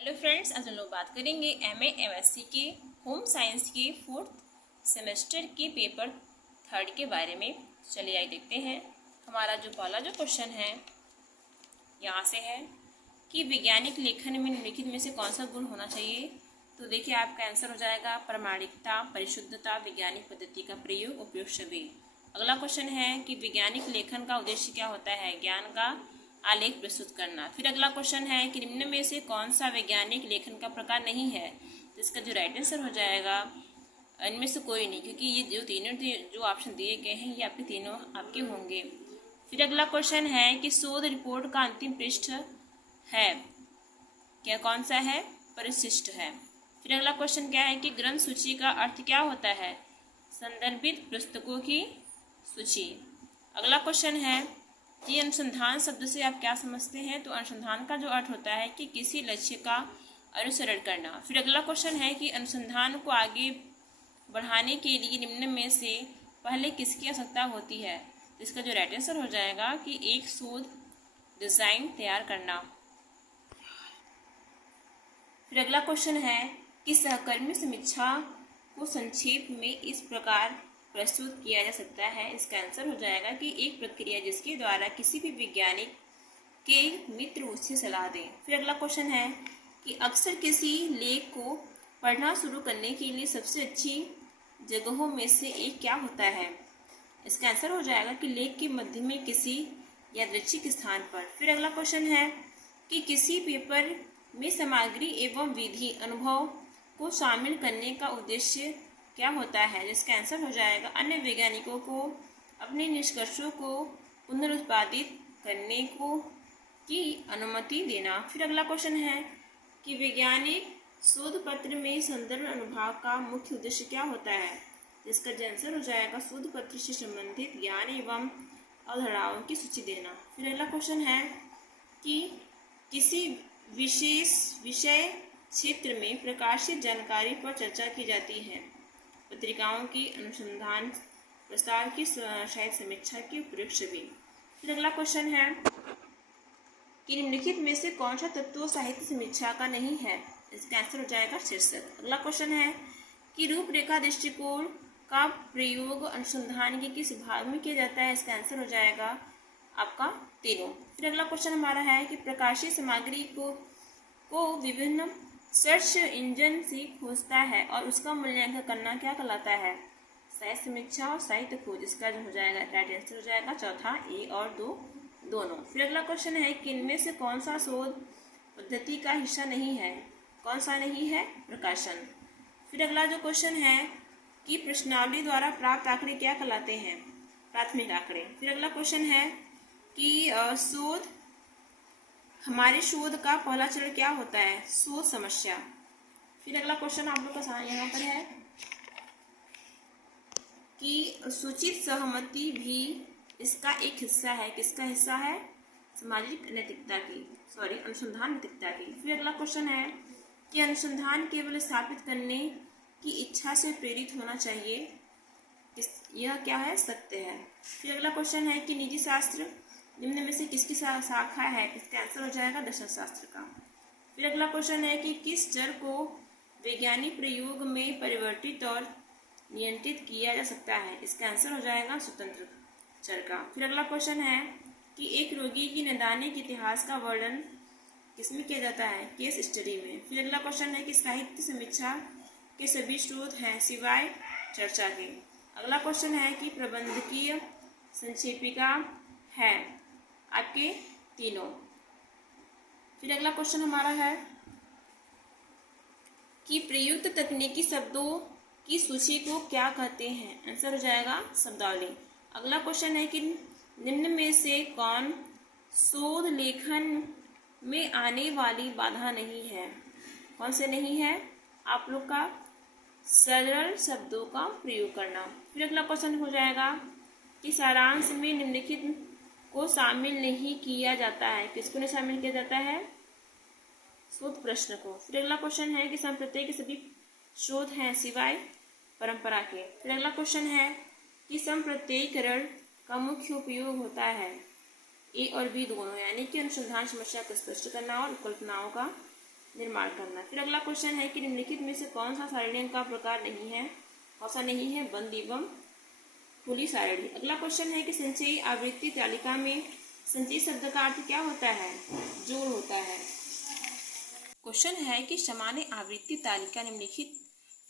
Hello friends, आज हम लोग बात करेंगे एमए एमएससी के होम साइंस के 4th सेमेस्टर के पेपर 3 के बारे में। चलिए आइए देखते हैं। हमारा जो पहला क्वेश्चन है यहाँ से है कि वैज्ञानिक लेखन में निम्नलिखित में से कौन सा गुण होना चाहिए। तो देखिए आपका आंसर हो जाएगा प्रामाणिकता, परिशुद्धता, वैज्ञानिक पद्धति का प्रयोग, उपयोग सभी। अगला क्वेश्चन है कि वैज्ञानिक लेखन का उद्देश्य क्या होता है, ज्ञान का आलेख प्रस्तुत करना। फिर अगला क्वेश्चन है कि निम्न में से कौन सा वैज्ञानिक लेखन का प्रकार नहीं है। तो इसका जो राइट आंसर हो जाएगा इनमें से कोई नहीं, क्योंकि ये जो तीनों जो ऑप्शन दिए गए हैं ये आपके तीनों आपके होंगे। फिर अगला क्वेश्चन है कि शोध रिपोर्ट का अंतिम पृष्ठ है क्या, कौन सा है, परिशिष्ट है। फिर अगला क्वेश्चन क्या है कि ग्रंथ सूची का अर्थ क्या होता है, संदर्भित पुस्तकों की सूची। अगला क्वेश्चन है कि अनुसंधान शब्द से आप क्या समझते हैं। तो अनुसंधान का जो अर्थ होता है कि किसी लक्ष्य का अनुसरण करना। फिर अगला क्वेश्चन है कि अनुसंधान को आगे बढ़ाने के लिए निम्न में से पहले किसकी आवश्यकता होती है। तो इसका जो राइट आंसर हो जाएगा कि एक शोध डिजाइन तैयार करना। फिर अगला क्वेश्चन है कि सहकर्मी समीक्षा को संक्षेप में इस प्रकार प्रस्तुत किया जा सकता है। इसका आंसर हो जाएगा कि एक प्रक्रिया जिसके द्वारा किसी भी वैज्ञानिक के मित्र उससे सलाह दें। फिर अगला क्वेश्चन है कि अक्सर किसी लेख को पढ़ना शुरू करने के लिए सबसे अच्छी जगहों में से एक क्या होता है। इसका आंसर हो जाएगा कि लेख के मध्य में किसी यादृच्छिक स्थान पर। फिर अगला क्वेश्चन है कि किसी पेपर में सामग्री एवं विधि अनुभव को शामिल करने का उद्देश्य क्या होता है। जिसका आंसर हो जाएगा अन्य वैज्ञानिकों को अपने निष्कर्षों को पुनरुत्पादित करने को की अनुमति देना। फिर अगला क्वेश्चन है कि वैज्ञानिक शोध पत्र में संदर्भ अनुभाग का मुख्य उद्देश्य क्या होता है। जिसका आंसर हो जाएगा शोध पत्र से संबंधित ज्ञान एवं अवधारणाओं की सूची देना। फिर अगला क्वेश्चन है कि किसी विशेष विषय क्षेत्र में प्रकाशित जानकारी पर चर्चा की जाती है। पत्रिकाओं की अनुसंधान प्रस्ताव की साहित्य समीक्षा की उपयुक्त सभी। फिर अगला क्वेश्चन है कि निम्नलिखित में से कौन सा तत्व साहित्य समीक्षा का नहीं है। इसका आंसर हो जाएगा शीर्षक। अगला क्वेश्चन है कि रूपरेखा दृष्टिकोण का प्रयोग अनुसंधान के किस भाग में किया जाता है। इसका आंसर हो जाएगा आपका तीनों। फिर अगला क्वेश्चन हमारा है कि प्रकाशित सामग्री को विभिन्न सर्च इंजन से खोजता है और उसका मूल्यांकन करना क्या कहलाता है, साहित्य समीक्षा और साहित्य खोज। इसका जो हो जाएगा राइट आंसर हो जाएगा चौथा, ए और दो दोनों। फिर अगला क्वेश्चन है कि इनमें से कौन सा शोध पद्धति का हिस्सा नहीं है, कौन सा नहीं है, प्रकाशन। फिर अगला जो क्वेश्चन है कि प्रश्नावली द्वारा प्राप्त आंकड़े क्या कहलाते हैं, प्राथमिक आंकड़े। फिर अगला क्वेश्चन है कि हमारे शोध का पहला चरण क्या होता है, शोध समस्या। फिर अगला क्वेश्चन आप लोग का यहाँ पर है कि सूचित सहमति भी इसका एक हिस्सा है। किसका हिस्सा है, सामाजिक नैतिकता की, अनुसंधान नैतिकता की। फिर अगला क्वेश्चन है कि अनुसंधान केवल स्थापित करने की इच्छा से प्रेरित होना चाहिए, यह क्या है, सत्य है। फिर अगला क्वेश्चन है कि निजी शास्त्र निम्न में से किसकी शाखा है। इसका आंसर हो जाएगा दर्शन शास्त्र का। फिर अगला क्वेश्चन है कि किस चर को वैज्ञानिक प्रयोग में परिवर्तित और नियंत्रित किया जा सकता है। इसका आंसर हो जाएगा स्वतंत्र चर का। फिर अगला क्वेश्चन है कि एक रोगी की नैदानिक इतिहास का वर्णन किसमें किया जाता है, केस स्टडी में। फिर अगला क्वेश्चन है कि साहित्य समीक्षा के सभी स्रोत हैं सिवाय चर्चा के। अगला क्वेश्चन है कि प्रबंधकीय संक्षेपिका है आपके तीनों। फिर अगला क्वेश्चन हमारा है कि प्रयुक्त तकनीकी शब्दों की सूची को क्या कहते हैं। आंसर हो जाएगा शब्दावली। अगला क्वेश्चन है कि निम्न में से कौन शोध लेखन में आने वाली बाधा नहीं है, कौन से नहीं है, आप लोग का सरल शब्दों का प्रयोग करना। फिर अगला क्वेश्चन हो जाएगा कि सारांश में निम्नलिखित को शामिल नहीं किया जाता है। किसको नहीं शामिल किया जाता है, शोध प्रश्न को। फिर अगला क्वेश्चन है कि संप्रत्यय के सभी शोध हैं सिवाय परंपरा के। फिर अगला क्वेश्चन है कि संप्रत्ययीकरण का मुख्य उपयोग होता है ए और बी दोनों, यानी कि अनुसंधान समस्या को स्पष्ट करना और कल्पनाओं का निर्माण करना। फिर अगला क्वेश्चन है कि निम्नलिखित में से कौन सा सारणी का प्रकार नहीं है, कौन सा नहीं है, बंद एवं खुली सारणी। अगला क्वेश्चन है कि संचयी आवृत्ति तालिका में संचयी शब्द का अर्थ क्या होता है, जोड़ होता है। क्वेश्चन है कि सामान्य आवृत्ति तालिका निम्नलिखित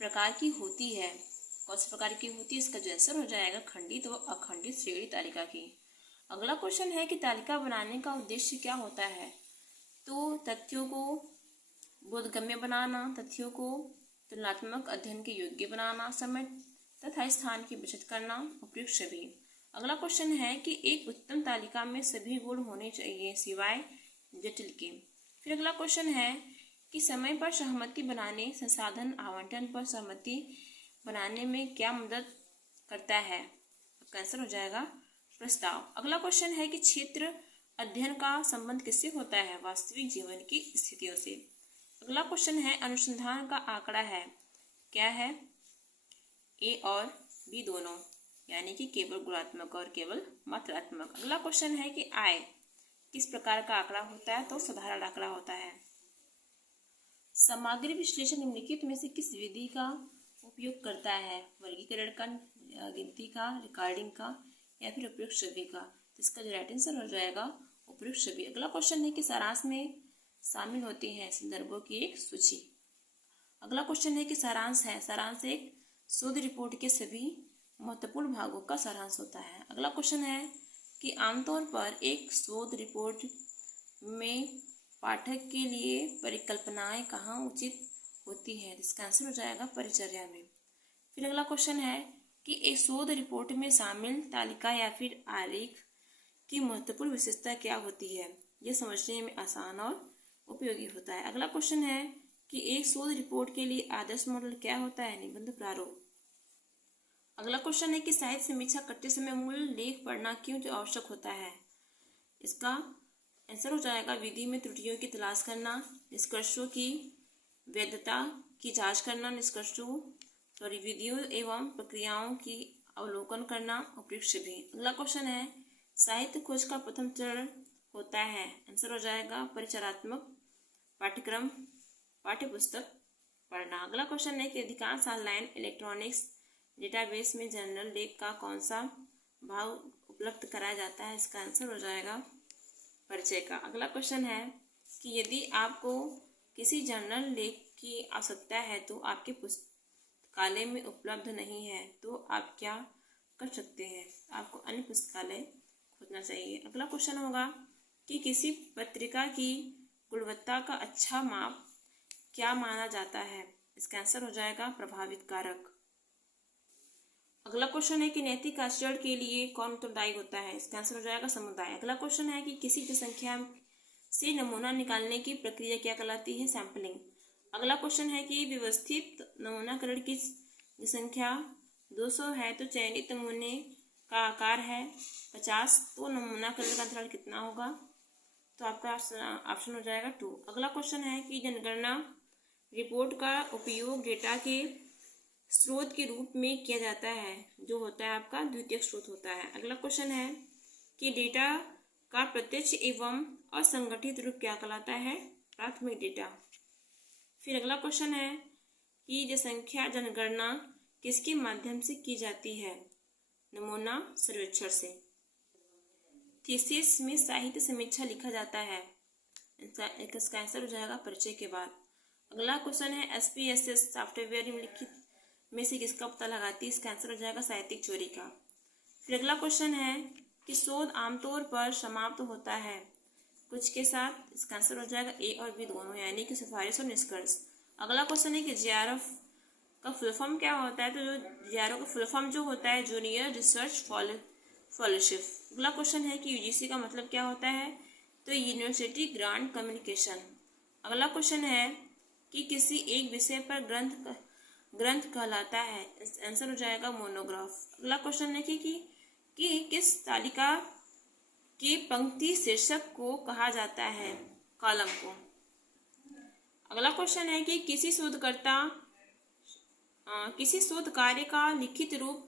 प्रकार की होती है, कौन से प्रकार की होती है, इसका जो आंसर हो जाएगा खंडित व अखंडित श्रेणी तालिका की। अगला क्वेश्चन है कि तालिका बनाने का उद्देश्य क्या होता है, तो तथ्यों को बोधगम्य बनाना, तथ्यों को तुलनात्मक अध्ययन के योग्य बनाना, समय तथा स्थान की बचत करना, उपयुक्त सभी। अगला क्वेश्चन है कि एक उत्तम तालिका में सभी गुण होने चाहिए सिवाय जटिल के। फिर अगला क्वेश्चन है कि समय पर सहमति बनाने, संसाधन आवंटन पर सहमति बनाने में क्या मदद करता है, आपका आंसर हो जाएगा प्रस्ताव। अगला क्वेश्चन है कि क्षेत्र अध्ययन का संबंध किससे होता है, वास्तविक जीवन की स्थितियों से। अगला क्वेश्चन है अनुसंधान का आंकड़ा है, क्या है, ए और बी दोनों, यानी कि केवल गुणात्मक और केवल मात्रात्मक। अगला क्वेश्चन है कि आय किस प्रकार का आंकड़ा होता है, तो साधारण आंकड़ा होता है। सामग्री विश्लेषण निम्नलिखित में से किस विधि का उपयोग करता है, वर्गीकरण का, गिनती का, रिकॉर्डिंग का, या फिर उपयुक्त सभी का। तो इसका जो राइट आंसर हो जाएगा उपयुक्त सभी। अगला क्वेश्चन है कि सारांश में शामिल होती हैं संदर्भों की एक सूची। अगला क्वेश्चन है कि सारांश है, सारांश एक शोध रिपोर्ट के सभी महत्वपूर्ण भागों का सारांश होता है। अगला क्वेश्चन है कि आमतौर पर एक शोध रिपोर्ट में पाठक के लिए परिकल्पनाएं कहाँ उचित होती है, इसका आंसर हो जाएगा परिचर्या में। फिर अगला क्वेश्चन है कि एक शोध रिपोर्ट में शामिल तालिका या फिर आरेख की महत्वपूर्ण विशेषता क्या होती है, यह समझने में आसान और उपयोगी होता है। अगला क्वेश्चन है कि एक शोध रिपोर्ट के लिए आदर्श मॉडल क्या होता है, निबंध प्रारूप। अगला क्वेश्चन है कि साहित्य समीक्षा करते समय मूल लेख पढ़ना क्यों आवश्यक होता है, इसका आंसर हो जाएगा विधि में त्रुटियों की तलाश करना, निष्कर्षों की वैधता की जांच करना, विधियों एवं प्रक्रियाओं की अवलोकन करना, उपयुक्त सभी। अगला क्वेश्चन है साहित्य खोज का प्रथम चरण होता है, आंसर हो जाएगा परिचयात्मक पाठ्यक्रम, पाठ्यपुस्तक पढ़ना। अगला क्वेश्चन है कि अधिकांश ऑनलाइन इलेक्ट्रॉनिक्स डेटाबेस में जर्नल लेख का कौन सा भाग उपलब्ध कराया जाता है, इसका आंसर हो जाएगा परिचय का। अगला क्वेश्चन है कि यदि आपको किसी जर्नल लेख की आवश्यकता है तो आपके पुस्तकालय में उपलब्ध नहीं है, तो आप क्या कर सकते हैं, आपको अन्य पुस्तकालय खोजना चाहिए। अगला क्वेश्चन होगा कि किसी पत्रिका की गुणवत्ता का अच्छा माप क्या माना जाता है, इसका आंसर हो जाएगा प्रभावित कारक। अगला क्वेश्चन है कि नैतिक आचरण के लिए कौन उत्तरदायी होता है, इसका आंसर हो जाएगा समुदाय। अगला क्वेश्चन है कि किसी जनसंख्या से नमूना निकालने की प्रक्रिया क्या कहलाती है, सैंपलिंग। अगला क्वेश्चन है कि व्यवस्थित नमूनाकरण की जनसंख्या 200 है तो चयनित नमूने का आकार है 50, तो नमूनाकरण का अंतराल कितना होगा, तो आपका ऑप्शन हो जाएगा 2। अगला क्वेश्चन है कि जनगणना रिपोर्ट का उपयोग डेटा के स्रोत के रूप में किया जाता है, जो होता है आपका द्वितीयक स्रोत होता है। अगला क्वेश्चन है कि डेटा का प्रत्यक्ष एवं असंगठित रूप क्या कहलाता है, प्राथमिक डेटा। फिर अगला क्वेश्चन है कि जनसंख्या जनगणना किसके माध्यम से की जाती है, नमूना सर्वेक्षण से। थीसिस में साहित्य समीक्षा लिखा जाता है, इसका आंसर हो जाएगा परिचय के बाद। अगला क्वेश्चन है SPSS सॉफ्टवेयर निम्नलिखित में से किसका पता लगाती है, इसका आंसर हो जाएगा साहित्यिक चोरी का। फिर अगला क्वेश्चन है कि शोध आमतौर पर समाप्त होता है कुछ के साथ, इसका आंसर हो जाएगा ए और बी दोनों, यानी कि सिफारिश और निष्कर्ष। अगला क्वेश्चन है कि JRF का फुल फॉर्म क्या होता है, तो जो JRF का फुल फॉर्म जो होता है जूनियर रिसर्च फेलोशिप। अगला क्वेश्चन है कि UGC का मतलब क्या होता है, तो यूनिवर्सिटी ग्रांट कम्युनिकेशन। अगला क्वेश्चन है कि किसी एक विषय पर ग्रंथ कहलाता है, आंसर हो जाएगा मोनोग्राफ। अगला क्वेश्चन है कि किस तालिका के पंक्ति शीर्षक को कहा जाता है, कॉलम को। अगला क्वेश्चन है कि किसी शोध कार्य का लिखित रूप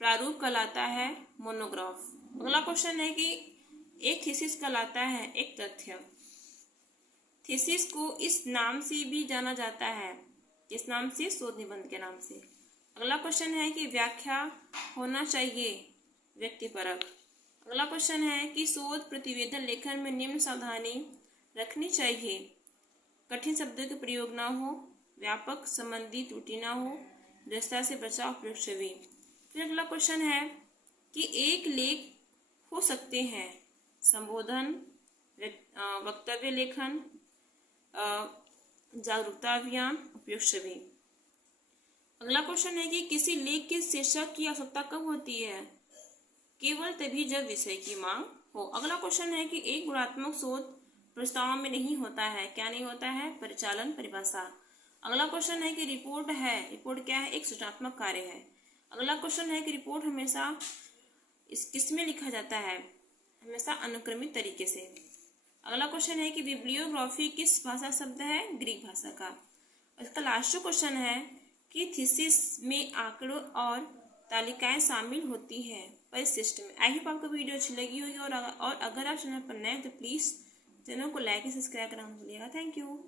प्रारूप कहलाता है, मोनोग्राफ। अगला क्वेश्चन है कि एक थीसिस कहलाता है एक तथ्य। थीसिस को इस नाम से भी जाना जाता है, किस नाम से? शोध निबंध के नाम से। अगला क्वेश्चन है कि व्याख्या होना चाहिए व्यक्तिपरक। अगला क्वेश्चन है कि शोध प्रतिवेदन लेखन में निम्न सावधानी रखनी चाहिए। कठिन शब्दों के प्रयोग ना हो, व्यापक संबंधी त्रुटि ना हो, दृष्टता से बचाव, प्रयोग छवि। फिर अगला क्वेश्चन है कि एक लेख हो सकते हैं संबोधन, वक्तव्य लेखन, जागरूकता अभियान, उपयोग छवि। अगला क्वेश्चन है कि किसी लेख के शीर्षक की आवश्यकता कब होती है? केवल तभी जब विषय की मांग हो। अगला क्वेश्चन है कि एक गुणात्मक शोध प्रस्ताव में नहीं होता है, क्या नहीं होता है? परिचालन परिभाषा। अगला क्वेश्चन है कि रिपोर्ट है, रिपोर्ट क्या है? एक सूचनात्मक कार्य है। अगला क्वेश्चन है कि रिपोर्ट हमेशा किस में लिखा जाता है? हमेशा अनुक्रमित तरीके से। अगला क्वेश्चन है कि बिब्लियोग्राफी किस भाषा शब्द है? ग्रीक भाषा का। इसका लास्ट क्वेश्चन है कि थीसिस में आंकड़ों और तालिकाएं शामिल होती हैं परिशिष्ट में। आई होप आपको वीडियो अच्छी लगी होगी और अगर आप चैनल पर नए हैं तो प्लीज़ चैनल को लाइक और सब्सक्राइब करना मत भूलिएगा। Thank you.